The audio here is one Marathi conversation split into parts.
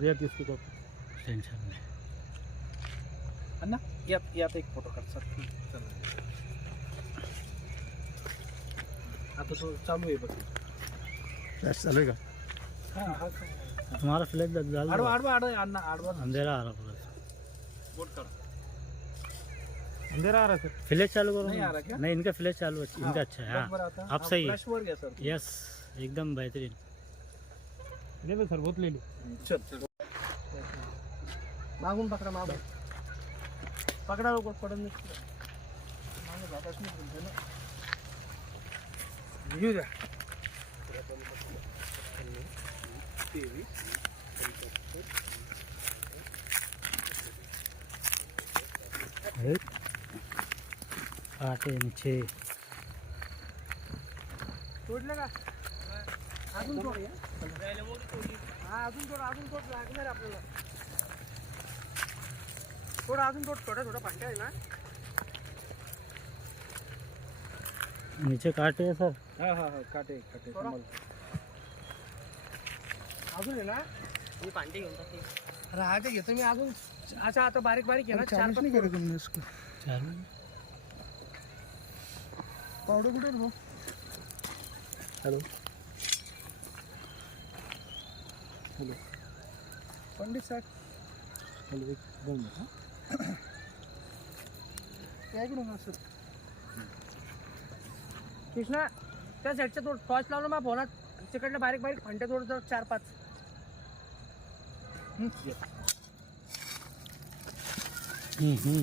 दिया थी उसको कब या या तो एक फ़ोटो कर सकते हाँ। तो, तो, चालू है बस। फ्लैश चलेगा। हाँ, हाँ, हाँ। हमारा फ्लैश आड़वा आड़वा आड़वा अंधेरा आ रहा पूरा बोर्ड करो। अंधेरा आ रहा है फ्लैश चालू करो। नहीं आ रहा क्या? नहीं इनका फ्लैश चालू है। इनका अच्छा है आप सही है यस एकदम बेहतरीन। ले सर बहुत ले लो। चल। मागून पकडा मागून पकडा लवकर पडत नाही मागं जाताच नाही तुमचं ना. घेऊ द्या तेवीस आठ आणि छे तोडलं का अजून तोड हा अजून तोड अजून तोड लागणार आहे आपल्याला थोडं अजून तोड थोडा थोडा पांढरा आहे ना। नीचे काटे है सर? हा हा हा काटे काटे कमाल अजून आहे ना? मी पांडे घेऊन टाकते अरे हा ते घेतो मी अजून अच्छा आता बारीक बारीक आहे ना चार नाही केलं तुम्ही इसको? चालू पावडर कुठे आहे हॅलो। पंडित साहेब। हॅलो एक दोन मिनिट हा. कृष्णा त्या साईडच्या थोडं टॉर्च लावलं मग फोनात. तिकडनं बारीक बारीक फांटे थोडं चार पाच. हम्म.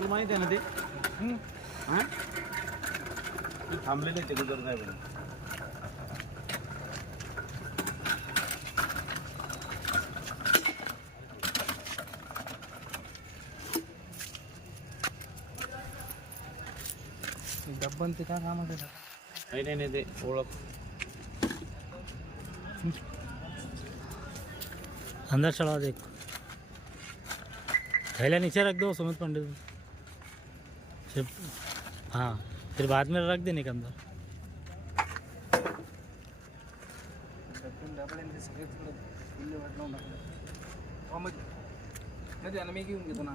तुला माहिती आहे ना ते? हा? ते थांबलेले ते गुजर नाही म्हणून डब्बन ते काय कामात आहे नाही नाही नाही ते ओळख. अंदर चढ़ा देख थैला नीचे रख दो सुमित पंडित. फिर हाँ फिर बाद में रख देने के अंदर डबल ते सगळे थोडं विल्हेवाट लावून टाकलं. हो मी घेऊन घेतो ना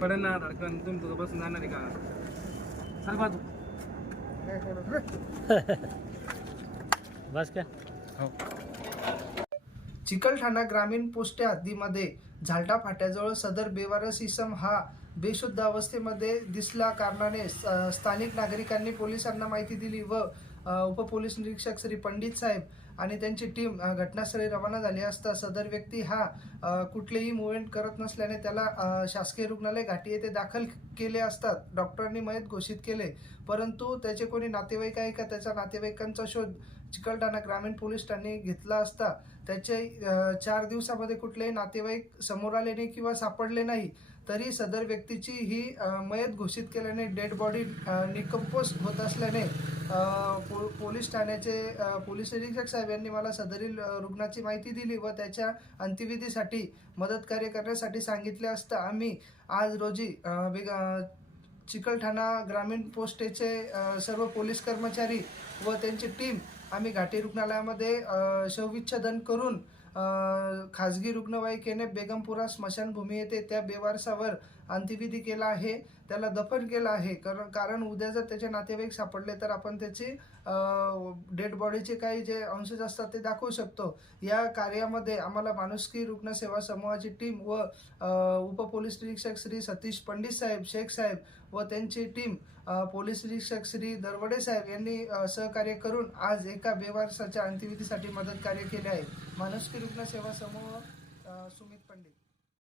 पडेल ना धडकन तुम्ही तुझं बसून जाणार आहे का चल बाजू बस क्या चिकलठाणा ग्रामीण पोस्ट हद्दीमध्ये झालटा फाट्याजवळ सदर बेवारस इसम हा बेशुद्ध अवस्थेमध्ये दिसल्या कारणाने स्थानिक नागरिकांनी पोलिसांना माहिती दिली व उपपोलीस निरीक्षक श्री पंडित साहेब आणि त्यांची टीम घटनास्थळी रवाना झाली असता सदर व्यक्ती हा कुठलेही मुवमेंट करत नसल्याने त्याला शासकीय रुग्णालय घाटी येथे दाखल केले असतात. डॉक्टरांनी मयत घोषित केले. परंतु त्याचे कोणी नातेवाईक आहे का? त्याच्या नातेवाईकांचा शोध चिकलठाणा ग्रामीण पोलीस ठाणे घेतला असता त्याचे चार दिवसामध्ये कुठलेही नातेवाईक समोर आले नाही किंवा सापडले नाही तरी सदर व्यक्तीची ही मयत घोषित केल्याने डेड बॉडी निकम्पोज होत असल्याने पो पोलीस ठाण्याचे पोलीस निरीक्षक साहेब यांनी मला सदरील रुग्णाची माहिती दिली व त्याच्या अंत्यविधीसाठी मदत कार्य करण्यासाठी सांगितले असता आम्ही आज रोजी अ, चिकलठाणा ग्रामीण पोस्टेचे सर्व पोलीस कर्मचारी व त्यांची टीम आम्ही घाटी रुग्णालयामध्ये शवविच्छेदन करून खाजगी रुग्णवाहिकेने बेगमपुरा स्मशानभूमी येथे त्या बेवारसावर अंत्यविधी केला आहे त्याला दफन केलं आहे. कारण कारण उद्या जर त्याचे नातेवाईक सापडले तर आपण त्याची डेड बॉडीचे काही जे अंशज असतात ते दाखवू शकतो. या कार्यामध्ये आम्हाला माणुसकी रुग्णसेवा समूहाची टीम व अ, उपपोलीस निरीक्षक श्री सतीश पंडित साहेब शेख साहेब व त्यांची टीम पोलीस निरीक्षक श्री दरवडे साहेब यांनी सहकार्य करून आज एका बेवारसाच्या अंत्यविधीसाठी मदत कार्य केले आहे. माणुसकी रुग्णसेवा समूह सुमित पंडित.